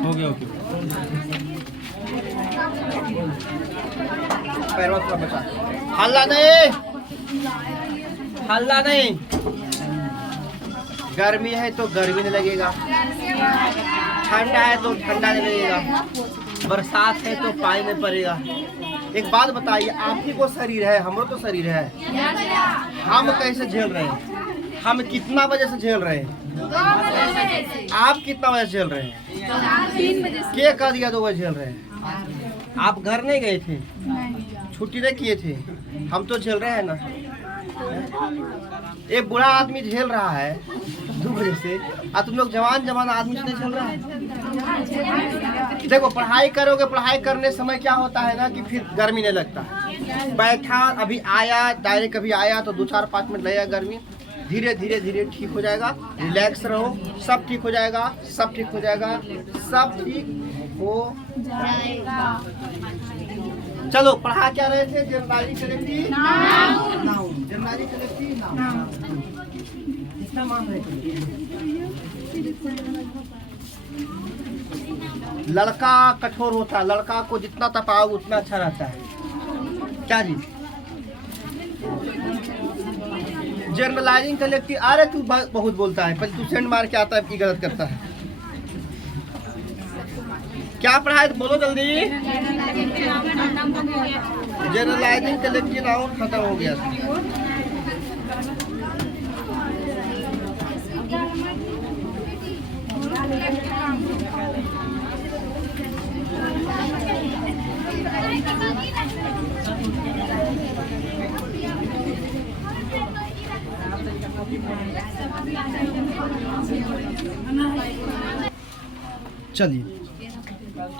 हो गया ओके। पैरों थोड़ा बचा, हल्ला नहीं, हल्ला नहीं। गर्मी है तो गर्मी नहीं लगेगा, ठंडा है तो ठंडा नहीं लगेगा, बरसात है तो पानी नहीं पड़ेगा। एक बात बताइए, आपकी को शरीर है, हमरो तो शरीर है, हम कैसे झेल रहे हैं? हम कितना बजे से झेल रहे हैं? आप कितना बजे झेल रहे हैं? क्या कह दिया 2 बजे झेल रहे हैं? आप घर नहीं गए थे, छुट्टी नहीं किए थे, हम तो झेल रहे हैं ना। एक बूढ़ा आदमी झेल रहा है 2 बजे से, और तुम लोग जवान आदमी से नहीं झेल रहा है। देखो, पढ़ाई करोगे, पढ़ाई करने समय क्या होता है ना कि फिर गर्मी नहीं लगता। बैठा, अभी आया डायरेक्ट, कभी आया तो 2-4-5 मिनट लगेगा गर्मी, धीरे धीरे ठीक हो जाएगा। रिलैक्स रहो, सब ठीक हो जाएगा, सब ठीक हो जाएगा, सब ठीक हो जाएगा। चलो, पढ़ा क्या रहे थे? Generally collective noun, generally collective noun. कितना मान रहे थे? लड़का कठोर होता है, लड़का को जितना तपाओ उतना अच्छा रहता है। क्या जी? जनरलाइजिंग कलेक्टिव, अरे तू बहुत बोलता है, पर तू सेंड मार के आता है, गलत करता है। क्या पढ़ा है तो बोलो जल्दी। जनरलाइजिंग कलेक्टिव नाउन खत्म हो गया।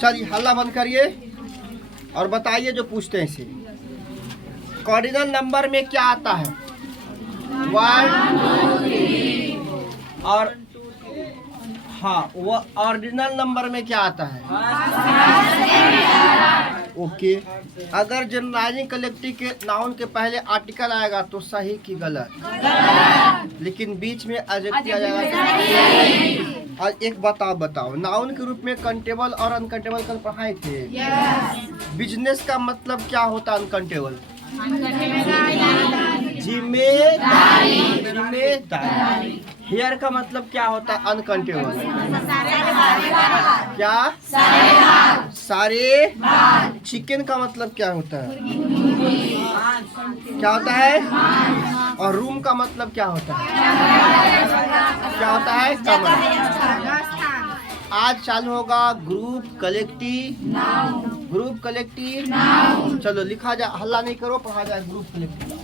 चलिए हल्ला बंद करिए और बताइए जो पूछते हैं इसे। कॉर्डिनल नंबर में क्या आता है? 1 2 3। और हाँ, वो ऑर्डिनल नंबर में क्या आता है? ओके। अगर जनरलाइजिंग कलेक्टिव के नाउन के पहले आर्टिकल आएगा तो सही की गलत? लेकिन बीच में एडजेक्टिव किया जाएगा। और एक बताओ, नाउन के रूप में कंटेबल और अनकंटेबल कल पढ़ाए थे। बिजनेस का मतलब क्या होता है? अनकंटेबल जिम्मेदारी। हेयर का मतलब क्या होता है? अनकंटेबल क्या? सारे। चिकन का मतलब क्या होता है? क्या होता है? और रूम का मतलब क्या होता है? क्या होता है? कमरा। आज चालू होगा ग्रुप कलेक्टिव। ग्रुप कलेक्टिव, चलो लिखा जाए, हल्ला नहीं करो, पढ़ा जाए। Group collective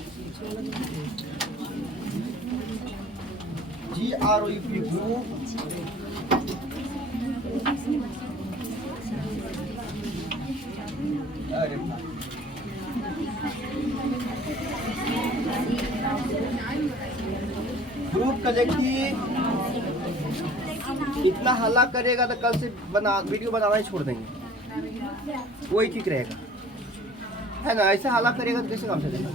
GROUP group. Group collective इतना हल्ला करेगा तो कल से वीडियो बनाना ही छोड़ देंगे, वही ठीक रहेगा, है ना? ऐसा हल्ला करेगा तो कैसे काम चलेगा?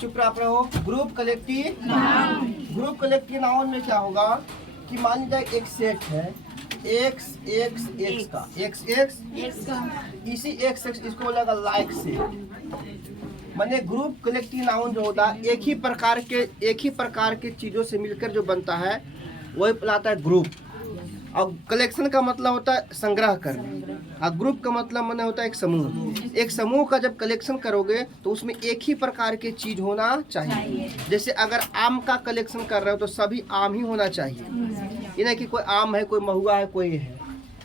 चुप रहो। ग्रुप कलेक्टिव नाउन में क्या होगा कि मान लीजिए एक सेट है x का, इसी x इसको लगा लाइक सेट। माने ग्रुप कलेक्टिव नाउन जो होता है एक ही प्रकार के चीजों से मिलकर जो बनता है वही बनाता है ग्रुप। और कलेक्शन का मतलब होता है संग्रह करना, और ग्रुप का मतलब माने होता है एक समूह। एक समूह का जब कलेक्शन करोगे तो उसमें एक ही प्रकार के चीज होना चाहिए। जैसे अगर आम का कलेक्शन कर रहे हो तो सभी आम ही होना चाहिए, ये नहीं कि कोई आम है, कोई महुआ है, कोई है।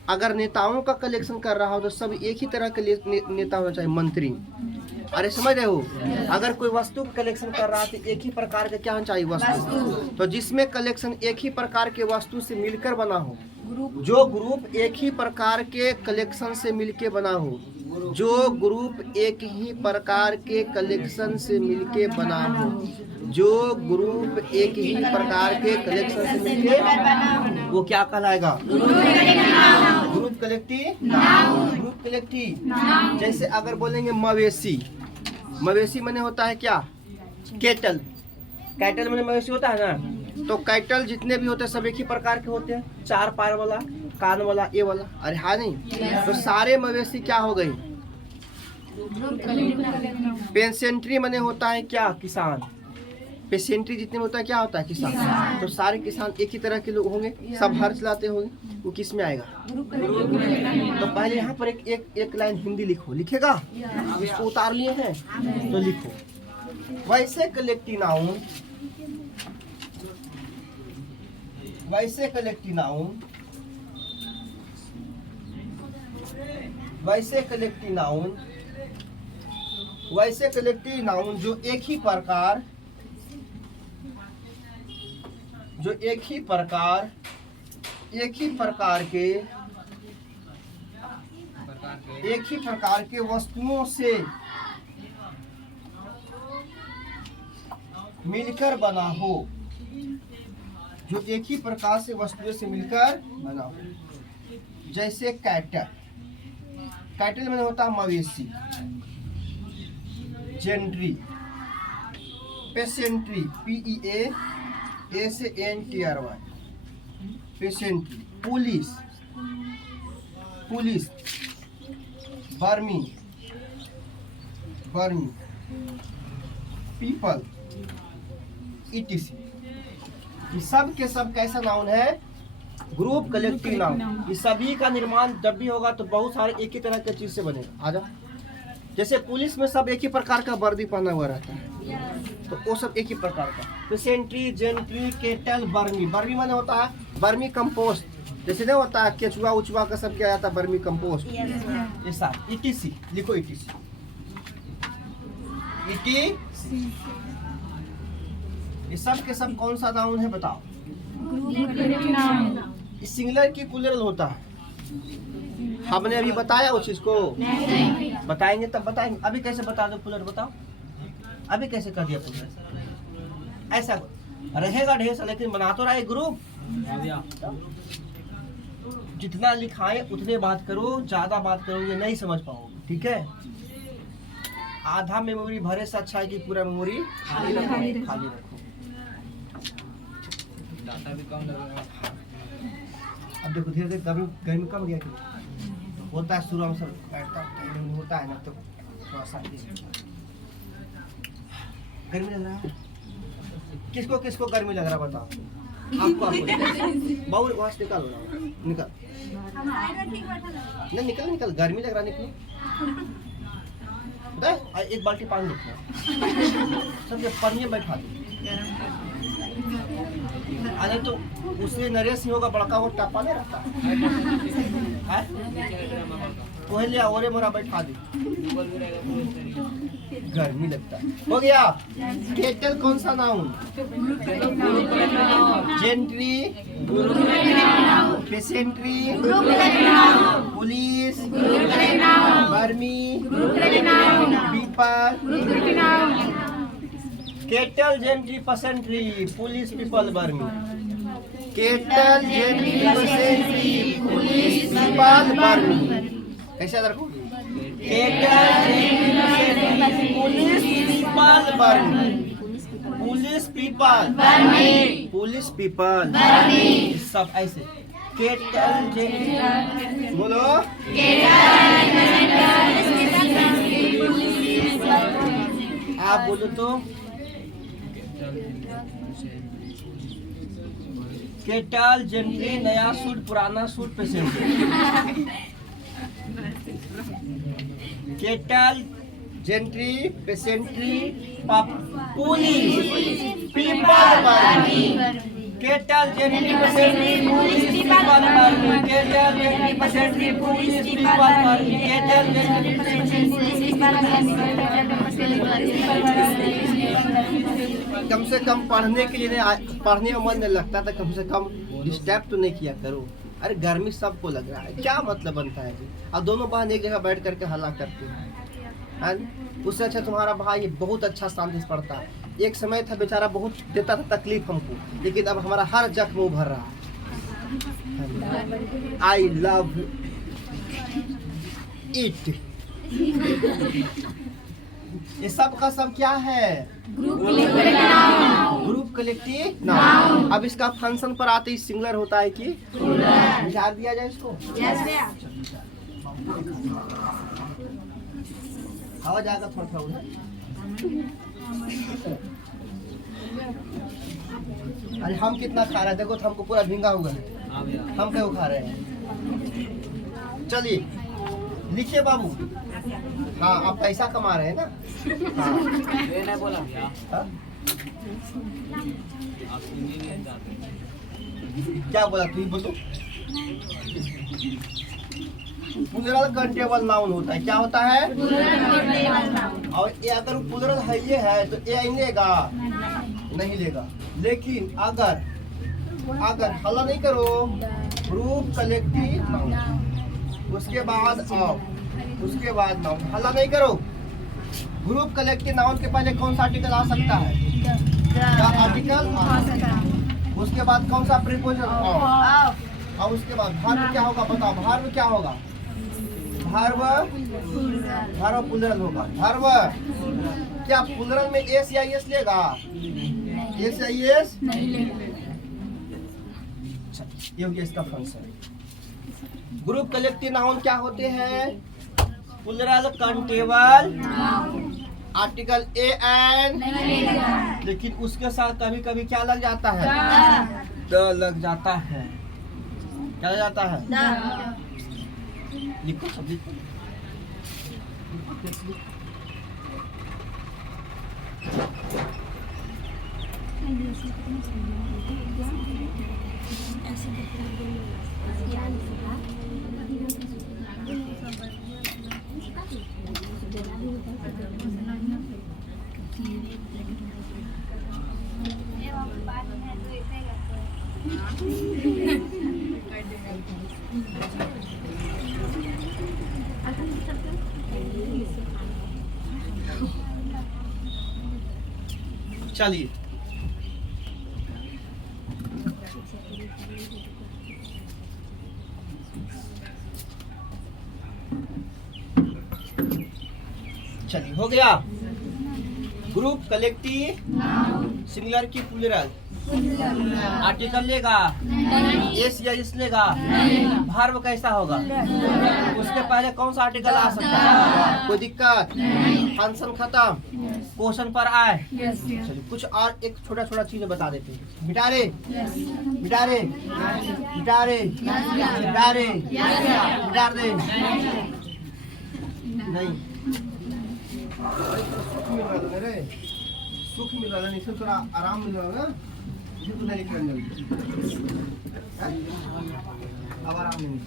अगर नेताओं का कलेक्शन कर रहा हो तो सब एक ही तरह के नेता होना चाहिए, मंत्री। अरे समझ रहे हो? अगर कोई वस्तु कलेक्शन कर रहा है तो एक ही प्रकार का क्या होना चाहिए? वस्तु। तो जिसमें कलेक्शन एक ही प्रकार के वस्तु से मिलकर बना हो, जो ग्रुप एक ही प्रकार के कलेक्शन से मिलके बना हो, जो ग्रुप एक ही प्रकार के कलेक्शन से मिलके बना हो, जो ग्रुप एक ही प्रकार के कलेक्शन से मिलके, वो क्या कहलाएगा? Group collective. ग्रुप कलेक्टिव जैसे अगर बोलेंगे मवेशी, मवेशी मैंने होता है क्या, कैटल। कैटल मैंने मवेशी होता है ना, तो कैटल जितने भी होते हैं सब एक ही प्रकार के होते हैं, 4 पैर वाला, कान वाला, ये वाला, अरे हाँ नहीं, तो सारे मवेशी क्या हो गई, पेसेंट्री मैंने होता है क्या, किसान। पेसेंट्री जितने में होता है क्या होता है, किसान। तो सारे किसान एक ही तरह के लोग होंगे, सब हर चलाते होंगे, वो किस में आएगा। तो पहले यहाँ पर एक लाइन हिंदी लिखो, लिखेगा, इसको उतार लिए हैं तो लिखो। वैसे कलेक्टिव नाउन, वैसे कलेक्टिव नाउन, वैसे कलेक्टिव नाउन, वैसे कलेक्टिव नाउन जो एक ही प्रकार, जो एक ही प्रकार के, एक ही प्रकार के वस्तुओं से मिलकर बना हो, जो एक ही प्रकार से वस्तुओं से मिलकर बना हो। जैसे कैटल, कैटल में होता है मवेशी। Gentry, peasantry, PEASANTRY, peasantry. Police, police, vermin, vermin, people, ETC। ये सब के सब कैसा नाउन है, ग्रुप कलेक्टिव नाउन। ये सभी का निर्माण जब भी होगा तो बहुत सारे एक ही तरह के चीज से बनेगा। आजा, जैसे पुलिस में सब एक ही प्रकार का वर्दी पहना हुआ रहता है, तो वो सब एक ही प्रकार का। पेसेंट्री, जेंट्री, केटल, बर्मी। बर्मी माने होता है बर्मी कंपोस्ट, जैसे नहीं होता है केचुआ उचुआ का सब क्या जाता है, बर्मी कंपोस्ट। ये सब ETC लिखो, ETC, ये सब के सब कौन सा नाउन है बताओ। सिंगुलर की प्लूरल होता है, हमने अभी बताया उस चीज को, बताएंगे तब बताएंगे। अभी कैसे बता दो प्लूरल, बताओ अभी कैसे कर दिया प्लूरल। ऐसा रहेगा ढेर सा, लेकिन बना तो रहा है ग्रुप। जितना लिखाए उतने बात करो, ज्यादा बात करोगे नहीं समझ पाओगे, ठीक है। आधा मेमोरी भरे से अच्छा है कि पूरा मेमोरी खाली रखो। डाटा भी कम लगेगा। अब देखो धीरे धीरे गर्मी कम गया, होता है शुरू में सब बैठता होता है ना, तो थोड़ा सा गर्मी लग रहा है। किसको किसको गर्मी लग रहा है बताओ, आपको बाबू वहाँ से निकालो ना, निकल नहीं, निकल निकल, गर्मी लग रहा, निकलो। एक बाल्टी पानी लेते सब पनिया बैठा दो। अरे तो उससे नरेश सिंह का बड़का वो टप्पा नहीं रहता है, वही लिया और मोरा बैठा दे, गर्मी लगता है। हो गया। केटल कौन सा noun, gentry, peasantry, police, vermin, people. Cattle, gentry, peasantry, police, people, vermin. Cattle, gentry, peasantry, police, people, vermin. कैसे रखो, cattle, gentry, police, people, vermin. Police, people, vermin. Police, people, vermin. सब ऐसे केटल, जेंट्री, बोलो आप बोलो तो cattle, gentry, नया suit, पुराना suit, peasantry. Cattle, gentry, peasantry, police, people, vermin. Cattle, gentry, peasantry, police, people, vermin. Cattle, gentry, peasantry, police, people, vermin. Cattle, gentry, peasantry, police, people, बर्मी। कम से कम पढ़ने के लिए नहीं, पढ़ने में मन नहीं लगता तो कम से कम डिस्टर्ब तो नहीं किया करो। अरे गर्मी सबको लग रहा है, क्या मतलब बनता है जी। अब दोनों बहन एक जगह बैठ करके हल्ला करते हैं, उससे अच्छा तुम्हारा भाई बहुत अच्छा शांति से पढ़ता है। एक समय था बेचारा बहुत देता था तकलीफ हमको, लेकिन अब हमारा हर जख्म उभर रहा है। I love it. ये सब का सब क्या है? Group collective noun. अब इसका फंक्शन पर आते ही सिंगुलर होता है कि विचार दिया जाए इसको। हवा जाएगा थोड़ा थोड़ा उधर। अरे हम कितना खा रहे हैं देखो, तो हमको पूरा भींगा हुआ है। हम क्या खा रहे हैं? चलिए लिखिए बाबू। हाँ आप पैसा कमा रहे हैं ना। हाँ। नहीं बोला हाँ? क्या बोला तू बोलो। प्लूरल कंटेबल नाउन होता है। क्या होता है? और ये अगर प्लूरल है ये है तो ये लेगा नहीं लेगा। लेकिन अगर हल्ला नहीं करो, ग्रुप कलेक्टिव नाउन उसके बाद नाउन, हल्ला नहीं करो। ग्रुप कलेक्टिव नाउन के पहले कौन सा आर्टिकल आ सकता है? क्या आर्टिकल? उसके बाद कौन सा प्रीपोजिशन? और उसके बाद भार्ब क्या होगा? बताओ भार्ब क्या होगा? भार्ब प्लूरल होगा। भार्ब क्या प्लूरल में एस या एस लेगा? एस या एस नहीं लेगा। ये हो गया इसका फंक्शन। ग्रुप कलेक्टिव नाउन क्या होते हैं? Plural countable article A N, लेकिन उसके साथ कभी कभी क्या लग जाता है? द लग जाता है। क्या लग जाता है? लिखो सब लिखो। चलिए हो गया। ग्रुप कलेक्टिव सिंगुलर की प्लूरल आर्टिकल लेगा एस या इस लेगा। भार्ब कैसा होगा? उसके पहले कौन सा आर्टिकल आ सकता है? कोई दिक्कत? फंक्शन खत्म, क्वेश्चन पर आए। चलिए कुछ और एक छोटा छोटा चीज बता देते हैं। बिटारे बिटारे बिटारे बिटारे बिटार दे नहीं। सुख मिल रहा है रे, सुख मिल रहा है, इससे थोड़ा आराम मिल रहा है ना। इसे तो नहीं करना अब आराम नहीं।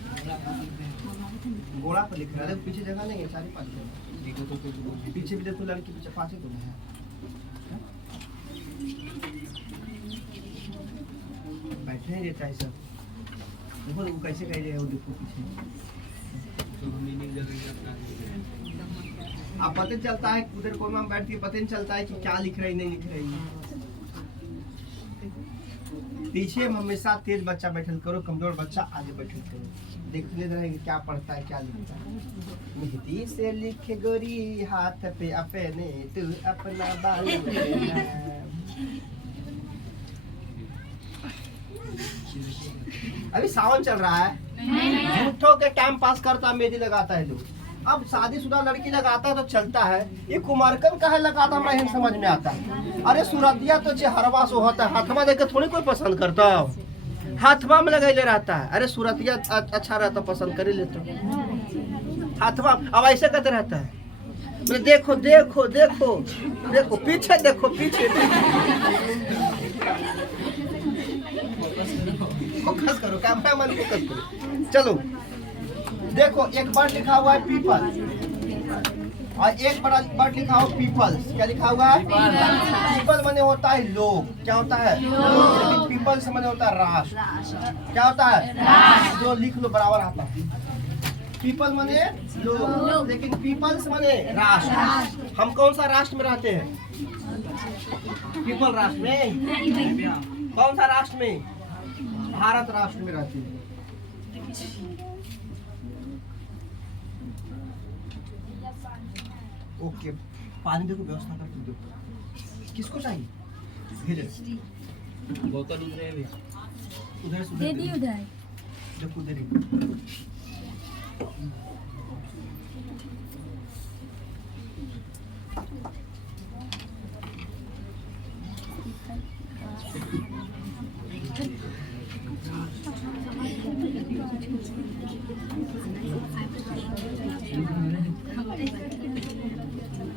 गोड़ा पर लिख रहा है, पीछे जगह नहीं है, सारी पाँच पीछे भी देखो, लड़की पीछे पाँचे तो है। बैठे नहीं रहता है सब। देखो वो कैसे कह रहे हैं, वो देखो पीछे। आप पता चलता है उधर कोना में बैठ के पता नहीं चलता है कि क्या लिख रही नहीं लिख रही है। पीछे हमेशा तेज बच्चा बैठल करो, कमजोर बच्चा आगे बैठल करो। देखते रहेंगे क्या पढ़ता है क्या लिखता है। मेहंदी से लिखे गोरी हाथ पे अपने तू अपना बाल। अभी सावन चल रहा है, झूठों के टाइम पास करता मेहंदी लगाता है लोग। अब शादीशुदा लड़की लगाता है तो चलता है, ये कुमारकन का है लगाता, हमारा यही समझ में आता है। अरे सूरतिया तो चेहरवा सो होता है, हाथवा देख के थोड़ी कोई पसंद करता, हाथवा में लगे रहता है। अरे सूरतिया अच्छा रहता पसंद कर ही लेता हाथवा। अब ऐसे करते रहता है, मतलब देखो देखो देखो देखो पीछे देखो पीछे। फोकस करो, कैमरा मैन फोकस करो। चलो देखो, एक वर्ड लिखा हुआ है पीपल और एक वर्ड लिखा हुआ पीपल्स। क्या लिखा हुआ है? पीपल माने होता है लोग। क्या होता है? लेकिन पीपल्स माने होता है राष्ट्र। क्या होता है? राष्ट्र। जो लिख लो बराबर आता है। पीपल माने लोग, लेकिन पीपल्स माने राष्ट्र। हम कौन सा राष्ट्र में रहते हैं? पीपल राष्ट्र में। कौन सा राष्ट्र में? भारत राष्ट्र में रहते हैं। ओके पानी देखो व्यवस्था करके दो। किसको चाहिए? बोतल उधर है भैया, उधर से दे दी उधर। देखो उधर ही।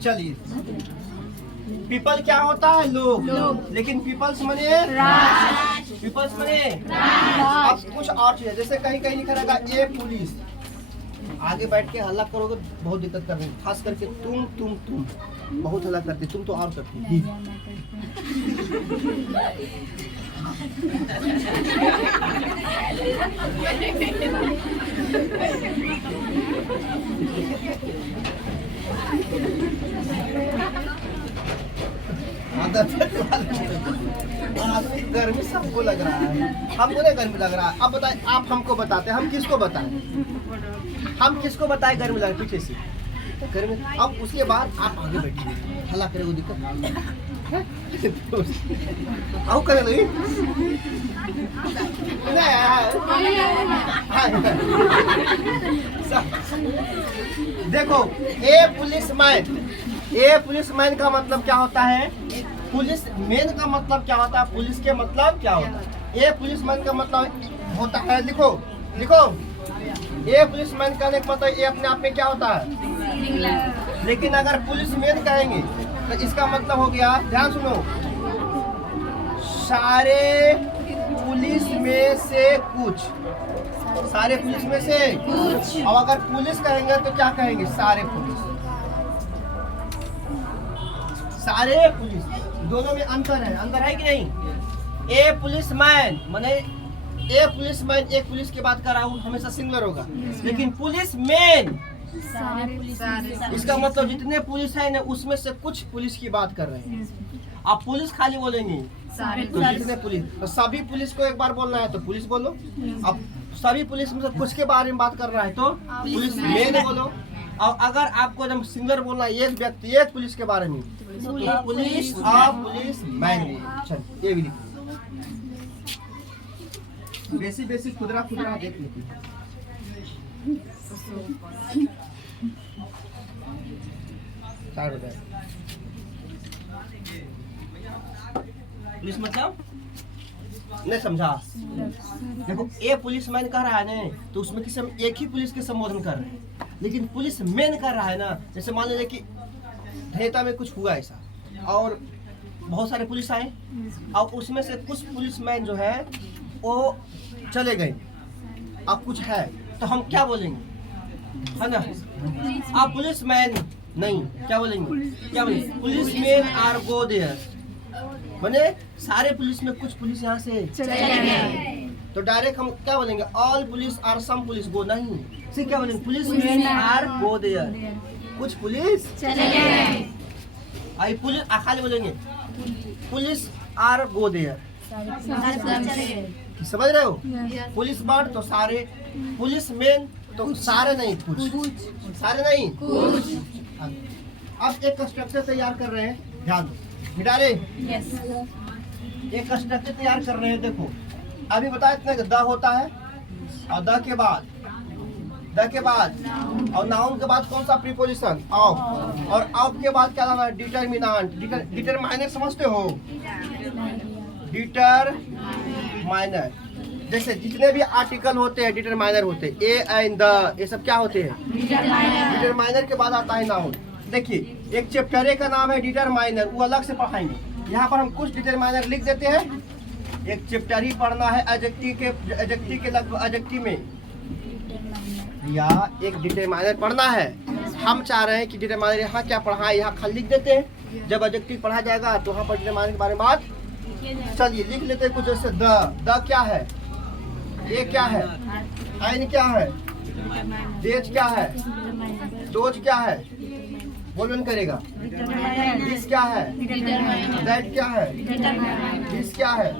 चलिए, पीपल क्या होता है? लोग। लेकिन पीपल्स मने पीपल्स मने अब कुछ और चीज है, जैसे कहीं कहीं लिखा रहेगा ए पुलिस। आगे बैठ के हल्ला करोगे बहुत दिक्कत कर रही, खास करके तुम बहुत हल्ला करती, तुम तो और करती। गर्मी सबको लग रहा है, हमको नहीं गर्मी लग रहा है। अब बताए, आप हमको बताते, हम किसको बताएं? हम किसको बताएं गर्मी लग पीछे से गर्मी? अब उसके बाद आप आगे बैठिए, हल्ला करे वो दिक्कत आओ करे नहीं। देखो ए पुलिसमैन का मतलब क्या होता है? पुलिस मैन का मतलब क्या होता है? पुलिस के मतलब क्या होता है? ए पुलिसमैन का मतलब होता है, लिखो ए पुलिसमैन का मतलब ये अपने आप में क्या होता है? लेकिन अगर पुलिस मैन कहेंगे तो इसका मतलब हो गया, ध्यान सुनो, सारे पुलिस में से कुछ, सारे पुलिस में से कुछ। और अगर पुलिस कहेंगे तो क्या कहेंगे? सारे पुलिस। सारे पुलिस, दोनों में अंतर है कि नहीं? ए पुलिसमैन माने ए पुलिसमैन एक पुलिस की बात कर रहा हूँ, हमेशा सिंगुलर होगा। लेकिन पुलिस मैन इसका मतलब जितने पुलिस है ना उसमें से कुछ पुलिस की बात कर रहे हैं। आप पुलिस खाली बोलेंगे तो जितने पुलिस, तो सभी पुलिस को एक बार बोलना है तो पुलिस बोलो। अब सभी पुलिस में से कुछ के बारे में बात कर रहा है तो पुलिस मैन बोलो। और अगर आपको जब सिंगुलर बोलना है एक व्यक्ति एक पुलिस के बारे में तो पुलिस और पुलिस मैन। चल ये भी लिखो, बेसिक खुदरा देख लेते हैं। पुलिस मतलब नहीं समझा? देखो ए पुलिसमैन कह रहा है ना तो उसमें किसी हम एक ही पुलिस के संबोधन कर रहे हैं। लेकिन पुलिस मैन कर रहा है ना, जैसे मान लीजिए कि धेता में कुछ हुआ ऐसा और बहुत सारे पुलिस आए और उसमें से कुछ पुलिसमैन जो है वो चले गए, अब कुछ है तो हम क्या बोलेंगे? है ना, आप पुलिसमैन नहीं, क्या बोलेंगे? Police man are go there, माने सारे पुलिस में कुछ पुलिस यहाँ से चले गए। तो डायरेक्ट हम क्या बोलेंगे? All police are some police go, नहीं, सिर्फ क्या बोलेंगे? Police man are go there, कुछ पुलिस चले गए। आई पुलिस खाली बोलेंगे पुलिस आर गो देयर, समझ रहे हो? पुलिस वर्ड तो सारे, पुलिस मैन तो सारे नहीं कुछ, सारे नहीं कुछ। अब एक स्ट्रक्चर तैयार कर रहे हैं, ध्यान दो मिटारे। एक स्ट्रक्चर तैयार कर रहे हैं। देखो अभी बताया इतना द होता है और द के बाद और नाउन के बाद कौन सा प्रीपोजिशन? ऑफ, और ऑफ के बाद क्या लाना है? डिटरमिनेंट। डिटरमाइनर समझते हो? डिटरमाइनर, जैसे जितने भी आर्टिकल होते हैं डिटरमाइनर होते हैं, ए एंड द, ये सब क्या होते हैं? डिटरमाइनर के बाद आता है नाउन। देखिए एक चैप्टर का नाम है डिटरमाइनर, वो अलग से पढ़ाएंगे। यहाँ पर हम कुछ डिटरमाइनर लिख देते हैं। एक चैप्टर ही पढ़ना है एडजेक्टिव के लगभग एडजेक्टिव में, या एक डिटरमाइनर पढ़ना है। हम चाह रहे हैं कि डिटरमाइनर यहाँ क्या पढ़ा है यहाँ खाली लिख देते हैं, जब एडजेक्टिव पढ़ा जाएगा तो वहाँ पर डिटरमाइनर के बारे में बात। चलिए लिख लेते हैं कुछ, जैसे द क्या है? ये क्या है? एन क्या है? डेज क्या है? डोज क्या है? बोलन करेगा। दिस क्या है? दैट क्या है? दिस क्या है?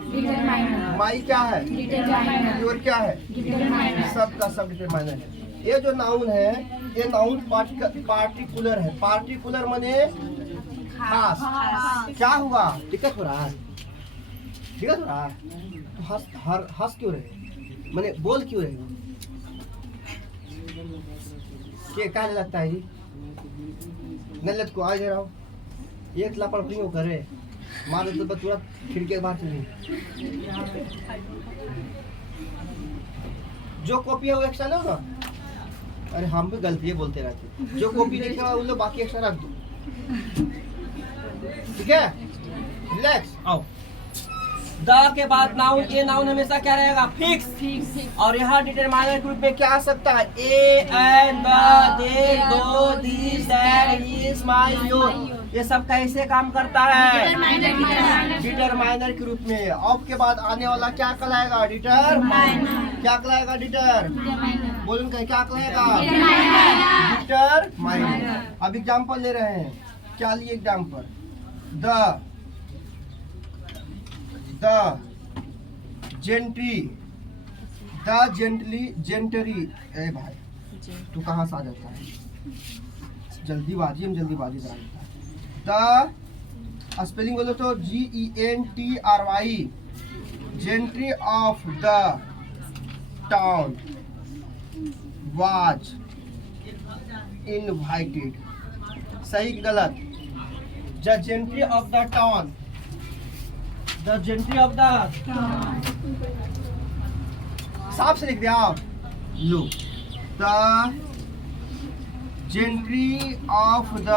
माई क्या है? योर क्या है? सब का सब डिटरमाइनर है। ये जो नाउन है ये नाउन पार्टिकुलर है। पार्टिकुलर माने खास। क्या हुआ? दिक्कत हो रहा है? दिक्कत हो रहा है? तो हंस क्यों रहे? मैंने बोल क्यों रहे? क्या लगता है जी? नल्लत को आ जा रहा हूँ, एक लापरवाही हो करे मार तो तुरंत खिड़की के बाहर चली। जो कॉपी है वो एक्स्ट्रा लो ना। अरे हम भी गलती बोलते रहते। जो कॉपी लिखा उन लोग बाकी एक्स्ट्रा रख दो, ठीक है? रिलैक्स। आओ। द के बाद नाउन, ये नाउन हमेशा क्या रहेगा? फिक्स। और यहाँ डिटरमाइनर ग्रुप में क्या आ सकता है? ए, एन, द, दे, दो, this, that, his, my, your. ये सब कैसे काम करता है? डिटरमाइनर के रूप में। ऑफ के बाद आने वाला क्या कहलाएगा? डिटरमाइनर। क्या कहलाएगा? बोलून क्या कहलाएगा? डिटरमाइनर। अब एग्जाम्पल ले रहे हैं। क्या लिए एग्जाम्पल? द जेंटरी। ए भाई तू कहाँ से आ जाता है? जल्दीबाजी में जल्दीबाजी करा देता है। द स्पेलिंग बोलो तो GENTRY, gentry of the town was invited. सही गलत? The gentry of the town, the gentry of the साफ से लिख दिया आप। लो, the gentry of the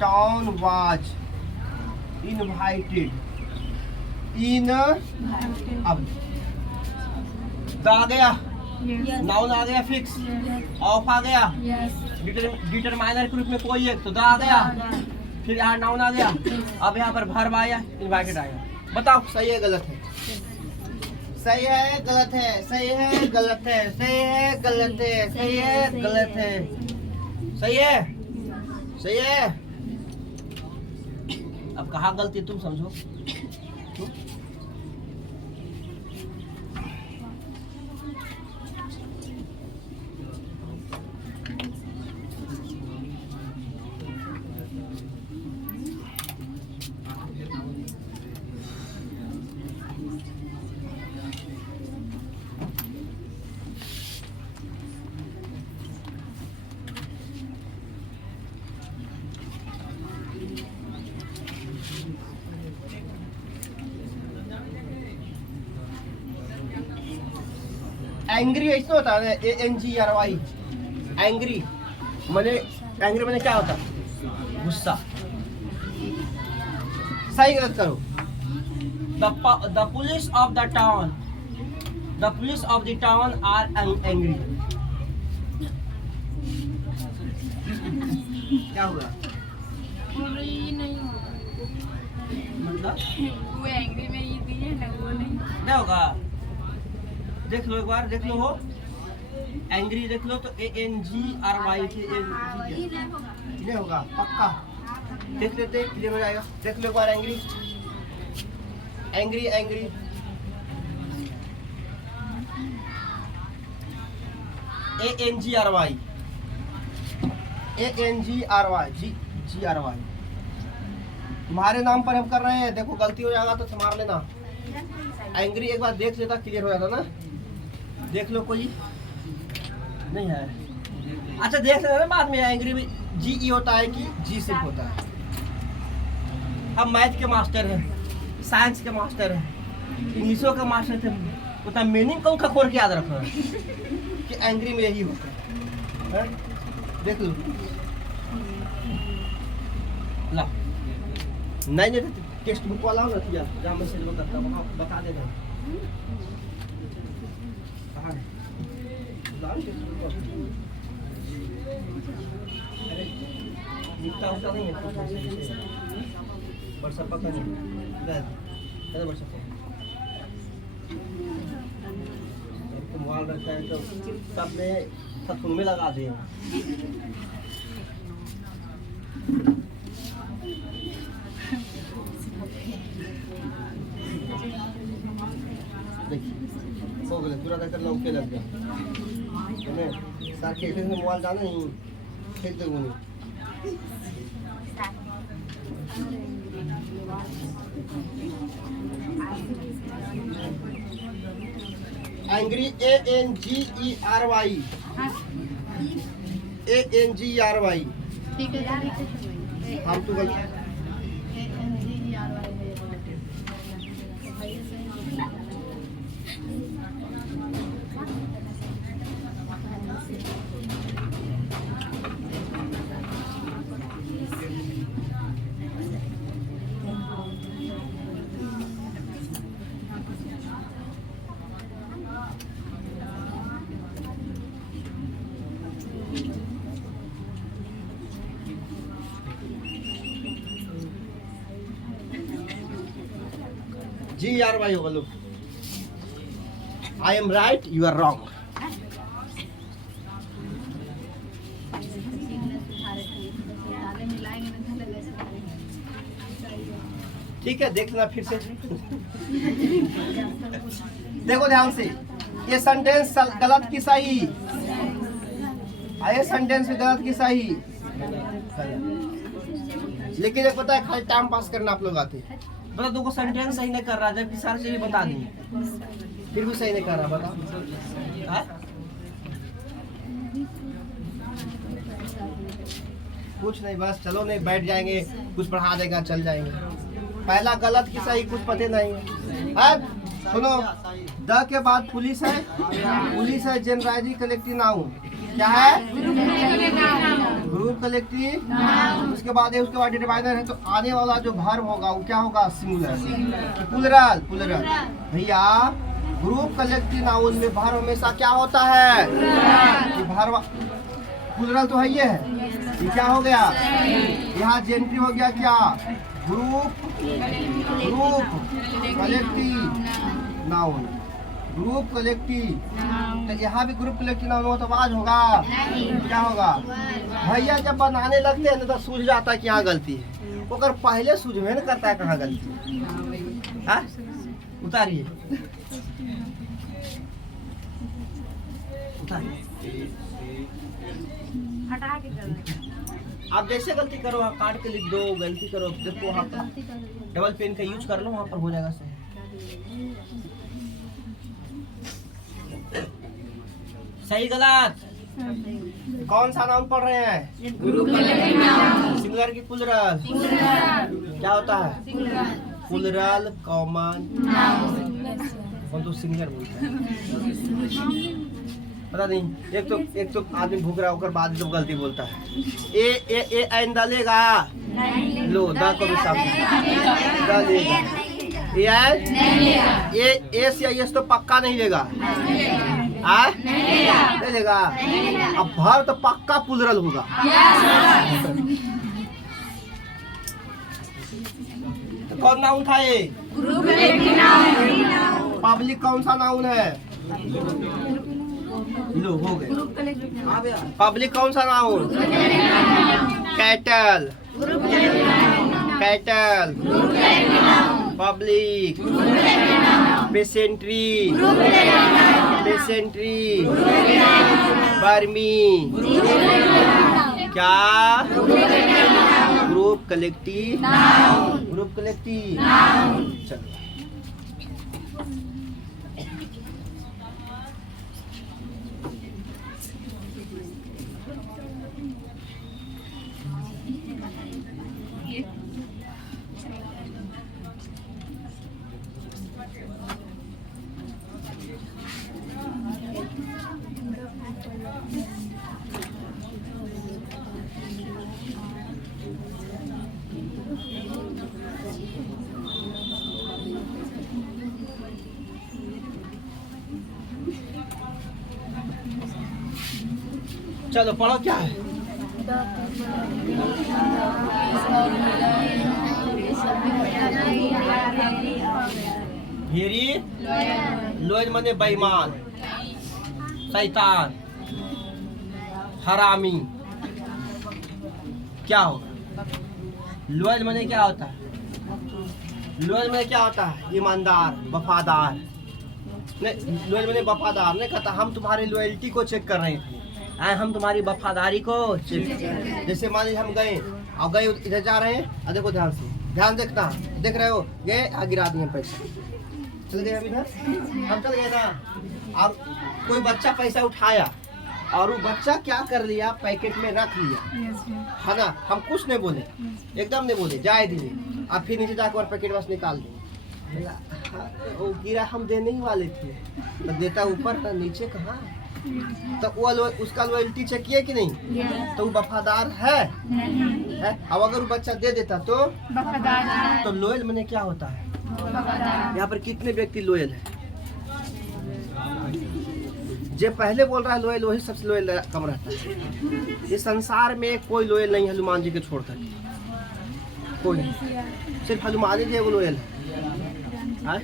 town was invited in. अब द आ गया, नाउन आ गया फिक्स, ऑफ आ गया, डिटरमाइनर के रूप में कोई एक, तो द आ गया, फिर यहाँ नाउन आ गया। अब यहाँ पर वर्ब आया, इनवाइटेड आया। बताओ सही है गलत है? सही है गलत है? सही है गलत है? सही है गलत है? सही है गलत है? सही है? सही है? अब कहाँ गलती तुम समझो। एंग्री ऐसे होता है, ANGRY, एंग्री मैंने क्या होता? गुस्सा। सही गलत करो। The police of the town, the police of the town are angry. क्या हुआ? मतलब वो एंग्री में ये भी है ना, वो नहीं क्या होगा? देख लो एक बार, देख लो हो एंग्री, देख लो तो ANGRY नहीं होगा पक्का। देख लेते क्लियर हो जाएगा। देख लो एक बार एंग्री, एंग्री एंग्री ANGRY तुम्हारे नाम पर हम कर रहे हैं। देखो गलती हो जाएगा तो संभाल लेना। एंग्री एक बार देख लेता क्लियर हो जाता ना। देख लो कोई नहीं है? अच्छा देख लेना ना बाद में। एंग्री में GE होता है कि G सिर्फ होता है? हम मैथ के मास्टर हैं, साइंस के मास्टर हैं, इंग्लिशों के मास्टर थे, उतना मीनिंग कौन खखोर के याद रखो कि एंग्री में यही होता है। देख लो ला नहीं टेक्स्ट बुक वाला हो ना, जहाँ मैं से बता दे रहे लिखता होता नहीं है वर्षा पका नहीं वर्षा मोबाइल रखा है तो सब में थथुन में लगा दे। हो गया पूरा कर लो, ओके लग गया। साथ खेलते मोबाइल डाला नहीं, खेलते वो नहीं। Angry ANGERY ANGERY। ठीक है यार, हम तो गलत GERY होगा लोग। I am right, you are wrong. ठीक है, देख लेना फिर से। देखो ध्यान से, ये सेंटेंस गलत की सही, ये सेंटेंस गलत की सही। लेकिन ये पता है, खाली टाइम पास करना आप लोग आते हैं। बता, तुमको सेंटेंस सही नहीं कर रहा, जबकि सारी चीजें बता दी, फिर भी सही नहीं कर रहा। बता कुछ नहीं, बस चलो नहीं, बैठ जाएंगे, कुछ पढ़ा देगा, चल जाएंगे। पहला गलत की सही कुछ पते नहीं है। सुनो, द के बाद पुलिस है, पुलिस है जनरलाइज कलेक्टिव नाउन। क्या है? Group collective. उसके बाद डिवाइडर है, तो आने वाला जो वर्ब होगा वो क्या होगा? Singular, plural. प्लूरल भैया, ग्रुप कलेक्टिव नाउन में वर्ब हमेशा क्या होता है? वर्ब प्लूरल तो है, ये है, ये क्या हो गया? यहाँ जेंट्री हो गया क्या? Group collective noun, group collective. तो यहाँ भी ग्रुप कलेक्टिव नाउन हो तो आवाज होगा? क्या होगा भैया? जब बनाने लगते हैं तो सूझ जाता है कि यहाँ गलती है, वो अगर पहले सूझवे न करता है कहाँ गलती है। उतारिए, हटा के आप जैसे गलती करो, वहाँ काट के लिख दो, गलती करो, देखो वहाँ डबल पेन का यूज कर लो, वहाँ पर हो जाएगा सही। सही गलत कौन सा नाम पढ़ रहे हैं? सिंगुलर की प्लूरल? क्या होता है? प्लूरल कॉमन, कौन तो सिंगुलर बोलता है, पता नहीं। एक तो आदमी भूख रहा होकर बाद तो गलती बोलता है। ए एन डालेगा, लो दा को भी साफ डालेगा। ए से यस तो पक्का नहीं लेगा, नहीं लेगा। अब भर तो पक्का प्लूरल होगा। तो कौन नाउन था ये? पब्लिक कौन सा नाउन है? लो हो गए। पब्लिक कौन सा noun? Cattle, cattle public. Peasantry, peasantry. Vermin, क्या? Group collective, group collective. चलो चलो पढ़ो, क्या है? भेरी लोज मने बेईमान, शैतान, हरामी। क्या होगा? लोज मने क्या होता है? लोज मने क्या होता है? ईमानदार, वफादार। नहीं, लोज मने वफादार नहीं कहता, हम तुम्हारी लॉयल्टी को चेक कर रहे थे, हम तुम्हारी वफादारी को चेक। जैसे मान लीजिए हम गए और गए इधर जा रहे हैं, देखो ध्यान से, ध्यान देखना, देख रहे हो, गए गिरा दिए पैसा, चल गए हम इधर, हम चल गए ना, अब कोई बच्चा पैसा उठाया और वो बच्चा क्या कर लिया, पैकेट में रख लिया, है ना, हम कुछ नहीं बोले, एकदम नहीं बोले, जाए दिए, अब फिर नीचे जाकर पैकेट बस निकाल दिए। वो गिरा, हम देने ही वाले थे, तो देता ऊपर था, नीचे कहाँ, तो वो उसका लॉयल्टी चेक किए कि नहीं, तो वो वफादार है? अब अगर वो बच्चा दे देता तो लॉयल मैंने क्या होता है? यहाँ पर कितने व्यक्ति लॉयल है? जो पहले बोल रहा है लॉयल, वही सबसे लॉयल कम रहता है। इस संसार में कोई लॉयल नहीं है हनुमान जी के छोड़कर, कोई नहीं, सिर्फ हनुमान जी वो लॉयल है।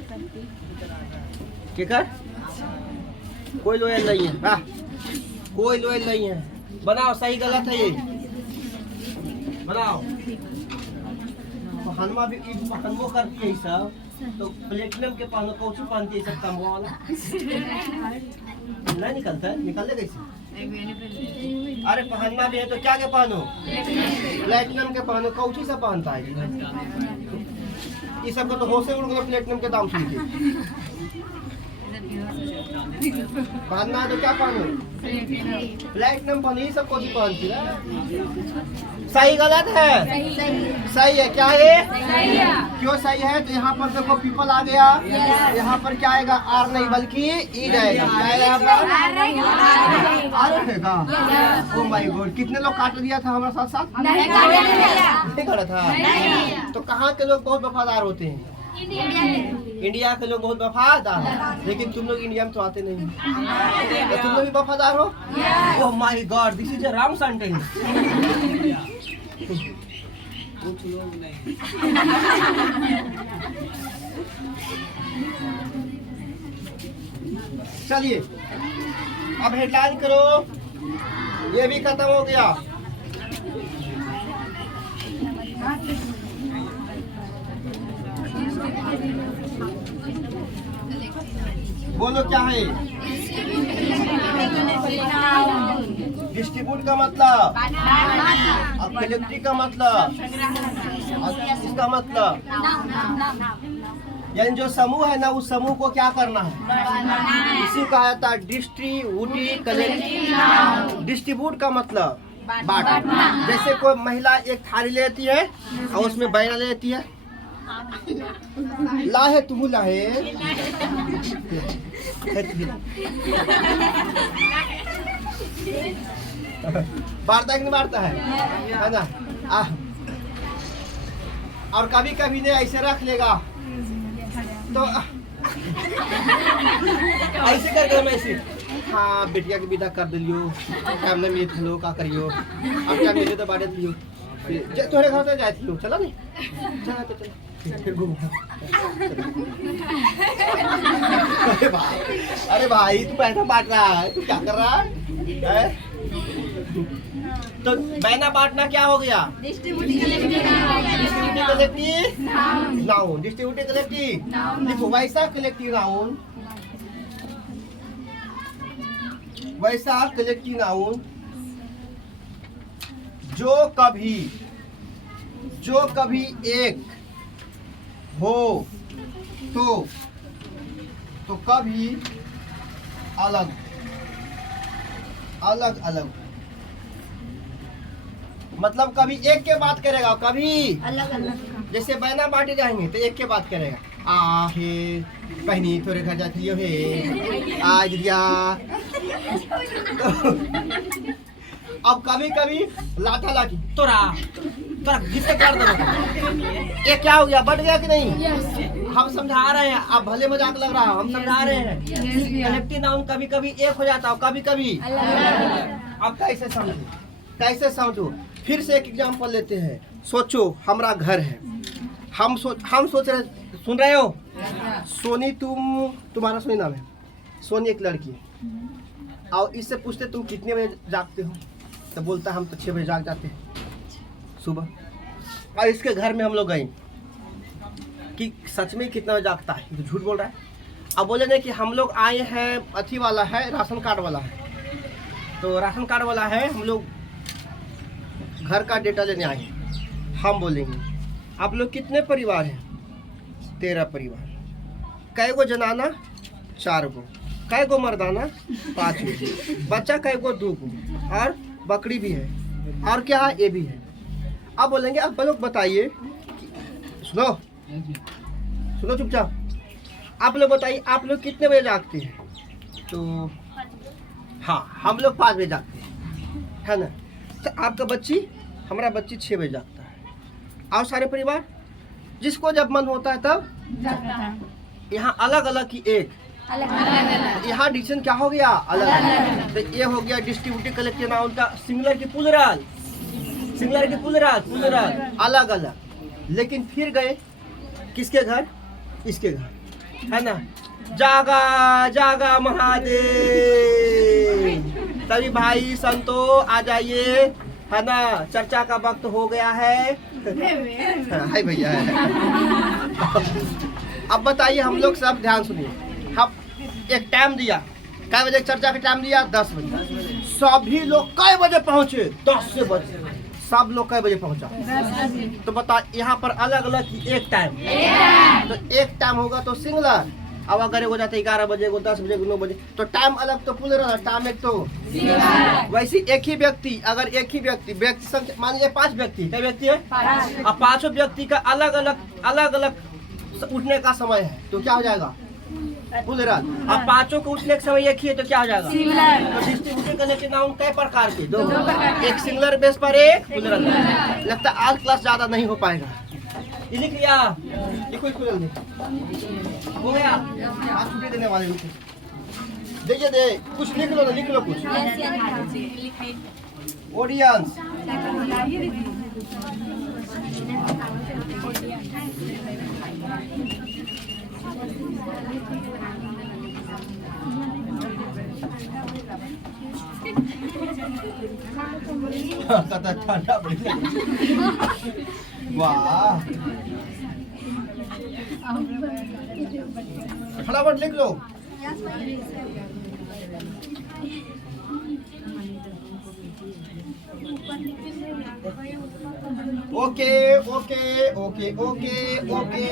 क्या कर? कोई लॉयल नहीं है, हाँ, कोई लॉयल नहीं है। बनाओ, सही गलत है ये, बनाओ। तो हनुमान भी हनुमो करती है सब, तो प्लेटिनम के पहनो, कौची पहनती है सब, तंबू वाला नहीं निकलता है, निकलने कैसे? अरे पहनना भी है तो क्या के पहनो? प्लेटिनम के पहनो, कौची से पहनता है ये सब को? तो होशे उड़ गए प्लेटिनम के दाम सुन के। पहनना है तो क्या पहनो? प्लेटिनम पहनो, ये सब कौची पहनती है? सही गलत है? सही है। क्या है? क्यों सही है? तो यहाँ पर देखो पीपल आ गया, यहाँ पर क्या आएगा? आर नहीं बल्कि ई जाएगा। क्या है यहाँ पर? आर रहेगा। ओ माय गॉड, कितने लोग काट दिया था हमारे साथ साथ? नहीं काटा था। तो कहाँ के लोग बहुत वफादार होते हैं? इंडिया के लोग बहुत वफादार हैं, लेकिन तुम लोग इंडिया में तो आते नहीं, तो तुम लोग भी वफादार हो? Oh my God, this is a wrong sentence. कुछ लोग नहीं। चलिए अब हेडलाइन करो, ये भी खत्म हो गया। बोलो क्या है? डिस्ट्रीब्यूट का मतलब, और कलेक्टिव का मतलब, और इसका मतलब, यानी जो समूह है ना, उस समूह को क्या करना है? इसी कहा जाता है डिस्ट्रीब्यूटिव कलेक्टिव। डिस्ट्रीब्यूट का मतलब बांटना। जैसे कोई महिला एक थाली लेती है और उसमें बैना लेती है, लाहे तुम लाहे, बांटता है कि नहीं बांटता है ना? और कभी कभी ने ऐसे रख लेगा तो ऐसे करके मैं ऐसे, हाँ बेटिया के विदा कर दिलियो, काम में ये थलो का करियो, अब क्या मिले तो बांट दियो, तोहरे घर तो जाए थी, चला नहीं, चला तो चला, फिर घूम। अरे भाई तू पैसा बांट रहा है, तू क्या कर रहा है? तो बैना बांटना क्या हो गया? Distributive collective noun. Distributive collective देखो, वैसा कलेक्टिव नाउन, वैसा कलेक्टिव नाउन जो कभी एक हो तो कभी अलग अलग, मतलब कभी एक के बात करेगा, कभी अलग अलग। जैसे बैना बांटे जाएंगे तो एक के बात करेगा, आ हे पहनी थोड़े घर जाती हो हे आज दिया। अब कभी कभी लाठा लाठी तोरा जिससे कर दो, ये क्या हो गया? बढ़ गया कि नहीं? हम समझा रहे हैं, अब भले मजाक लग रहा है, हम समझा रहे हैं। कलेक्टिव नाउन कभी कभी एक हो जाता है, कभी कभी। अब कैसे समझो? फिर से एक एग्जांपल लेते हैं। सोचो हमारा घर है, हम सोच रहे, सुन रहे हो? सोनी, तुम्हारा सोनी नाम है, सोनी एक लड़की है, और इससे पूछते तुम कितने बजे जागते हो, तो बोलता हम तो 6 बजे जाग जाते हैं सुबह। और इसके घर में हम लोग गए कि सच में कितना बजे जागता है, तो झूठ बोल रहा है। अब बोले नहीं कि हम लोग आए हैं, अथी वाला है, राशन कार्ड वाला है, तो राशन कार्ड वाला है, हम लोग घर का डेटा लेने आए हैं। हम बोलेंगे आप लोग कितने परिवार हैं? 13 परिवार। कै गो जनाना? 4 गो। कै गो मर्दाना 5 गो, बच्चा कै गो 2 गो, और बकरी भी है, और क्या है ये भी है। अब बोलेंगे अब लोग बताइए, सुनो सुनो चुपचाप, आप लोग बताइए आप लोग कितने बजे जागते हैं? तो हाँ हम लोग 5 बजे जागते हैं, है ना। तो आपका बच्ची, हमारा बच्ची 6 बजे जागता है, और सारे परिवार जिसको जब मन होता है तब यहाँ अलग अलग की एक, यहाँ डिसीजन क्या हो गया अलग अलग। तो ये हो गया डिस्ट्रीब्यूटिव कलेक्टिव नाउन का सिंगुलर की प्लूरल, सिंगुलर की प्लूरल, प्लूरल अलग अलग। लेकिन फिर गए किसके घर? इसके घर, है ना। जागा जागा महादेव, सभी भाई संतो आ जाइए, है ना, चर्चा का वक्त हो गया है। हाय भैया। अब बताइए हम लोग सब ध्यान सुनिए, हम एक टाइम दिया, कै बजे चर्चा का टाइम दिया? 10 बजे। सभी लोग कै बजे पहुंचे? 10 बजे। सब लोग कै बजे पहुंचा? 10 बजे। तो बता यहाँ पर अलग अलग एक टाइम, तो एक टाइम होगा तो सिंगुलर। अब अगर हो जाता 11 बजे को, 10 बजे को, 9 बजे, तो टाइम अलग तो प्लूरल, टाइम एक तो वैसे एक ही व्यक्ति, अगर एक ही व्यक्ति संख्या मान लीजिए 5 व्यक्ति, क्या व्यक्ति है? 5। अब 5 व्यक्ति का अलग अलग उठने का समय है, तो क्या हो जाएगा? प्लूरल। अब 5 को उठने का समय एक ही है, तो क्या हो जाएगा? तो डिस्ट्रीब्यूटिव कलेक्टिव नाउन कई प्रकार के? 2। एक सिंगुलर बेस पर, एक प्लूरल। लगता है आज क्लास ज्यादा नहीं हो पाएगा। ये लिख लिया, लिखो प्लूरल में हो गया। आज छुट्टी देने वाले लोग देखिए, दे कुछ लिख लो ना, लिख लो कुछ। ऑडियंस ठंडा वाह, फटाफट लिख लो। Okay okay okay okay okay.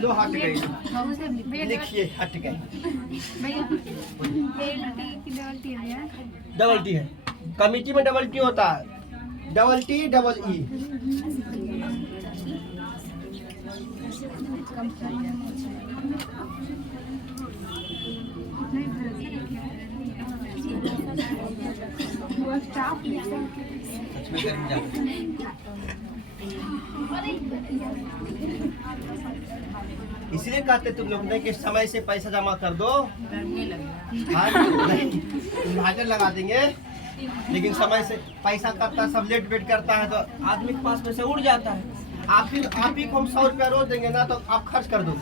लो हट गई, लिखिए हट गई। डबल टी है, कमिटी में डबल टी होता है, डबल टी डबल ई। इसलिए कहते तुम लोग नहीं कि समय से पैसा जमा कर दो, हाजिर लगा देंगे, लेकिन समय से पैसा करता है, सब लेट वेट करता है, तो आदमी के पास पैसा उड़ जाता है। आप ही को हम 100 रुपया रोज देंगे ना, तो आप खर्च कर दो।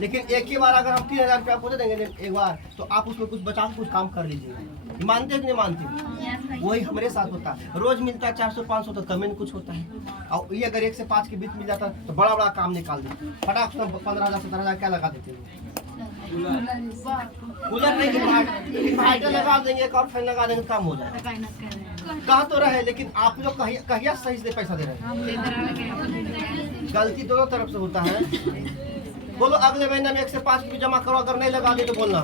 लेकिन एक ही बार अगर हम 3000 रुपया आपको दे देंगे एक बार, तो आप उसमें कुछ बचा कुछ काम कर लीजिए। मानते हैं कि नहीं मानते? वही हमारे साथ होता है। रोज मिलता है 400-500, तो कमेंट कुछ होता है। और ये अगर 1 से 5 के बीच मिल जाता है तो बड़ा बड़ा काम निकाल देते, फटाक से 15,000-17,000 क्या लगा देते हैं। कूलर नहीं, इन्वर्टर लगा देंगे, एक और फैन लगा देंगे, काम हो जाए। कहा तो रहे, लेकिन आप लोग कहिया सही से पैसा दे रहे हैं? गलती दोनों तरफ से होता है। बोलो अगले महीने में 1 से 5 की जमा करो, अगर नहीं लगा दे तो बोलना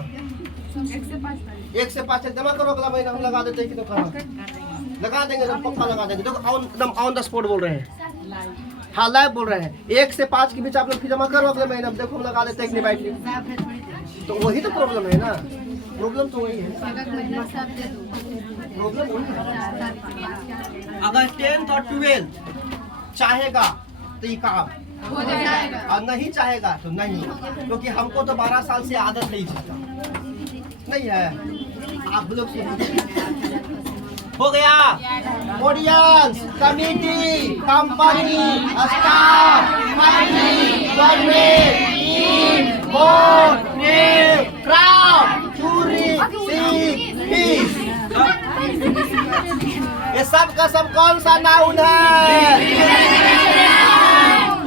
1 से 5 जमा करो, अगला महीना हम लगा देते हैं कि तो करो, लगा देंगे, तो पक्का लगा देंगे। देखो एकदम ऑन द स्पॉट बोल रहे हैं, हाँ लाइव बोल रहे हैं। 1 से 5 के बीच आप लोग जमा करो, अगले महीने में देखो हम लगा देते हैं कि नहीं। तो वही तो प्रॉब्लम है ना, प्रॉब्लम तो वही है, प्रॉब्लम वही है। अगर 10th और 12th चाहेगा तो ये काम हो जाएगा, और नहीं चाहेगा तो नहीं, क्योंकि हमको तो 12 साल से आदत नहीं चीज नहीं है। आप लोग हो गया। Audience, committee, company, staff, government, team, board, crowd, jury, fees, ये सब का सब कौन सा नाउन है?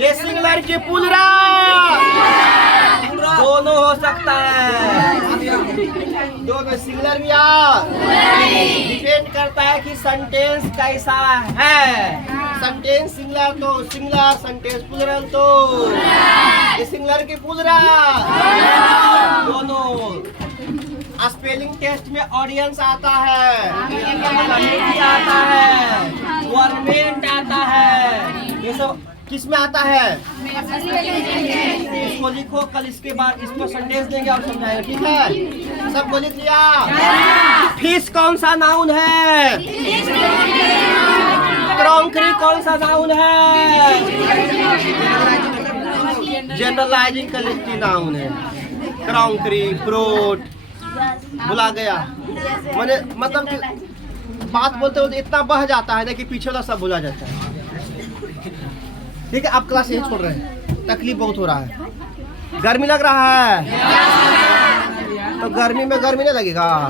ये सिंगुलर की प्लूरल दोनों हो सकता है, दोनों सिंगुलर भी डिपेंड करता है कि सेंटेंस कैसा है। सेंटेंस सिंगुलर तो सिंगुलर, सेंटेंस प्लूरल तो ये सिंगुलर की प्लूरल दोनों। स्पेलिंग टेस्ट में ऑडियंस आता है, कम्युनिटी आता है, गवर्नमेंट आता है, ये सब किस में आता है? इसको लिखो, कल इसके बाद इसको सेंटेंस देंगे और समझाएंगे, ठीक है? सबको लिख लिया? फिश कौन सा नाउन है? क्रॉकरी कौन सा नाउन है? जनरलाइजिंग कलेक्टिव नाउन है। क्रॉकरी, फ्रूट भुला गया, मैंने मतलब कि बात बोलते बोलते इतना बह जाता है ना कि पीछे वाला सब भुला जाता है। ठीक है, आप क्लास यही छोड़ रहे हैं, तकलीफ बहुत हो रहा है। गर्मी लग रहा है तो गर्मी में गर्मी नहीं लगेगा।